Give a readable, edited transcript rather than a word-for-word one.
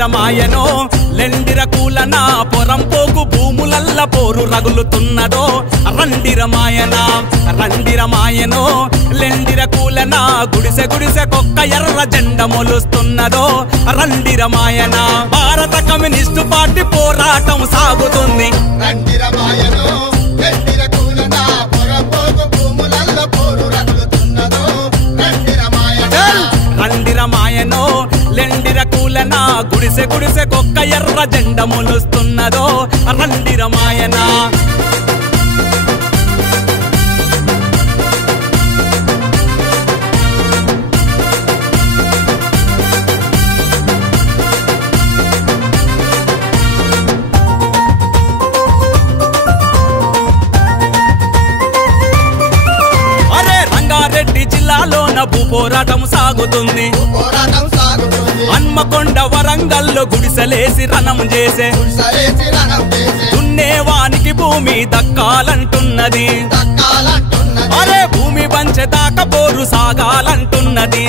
రండిరమాయనో లెండిర కూలన పొరంపోకు భూములల్ల పోరు రగులుతున్నదో రండిరమాయనో లెండిర కూలన గుడిసె గుడిసె కొక్క ఎర్ర జెండ మొలుస్తున్నదో రండిరమాయన భారత కమ్యూనిస్టు పార్టీ పోరాటం సాగుతుంది రండిరమాయనో లెండిర కూలన పొరంపోకు భూములల్ల పోరు రగులుతున్నదో రండిరమాయనో లెండిర కూలన గుడిసె గుడిసె కొక్క ఎర్ర జెండ మొలుస్తున్నదో రండిరమాయన రంగారెడ్డి జిల్లాలోన భూ పోరాటం సాగుతుంది హన్మకొండ వరంగల్లో గుడిసెలేసి రణం చేసే దున్నేవానికి భూమి దక్కాలంటున్నది అరే భూమి పంచేదాకా పోరు సాగాలంటున్నది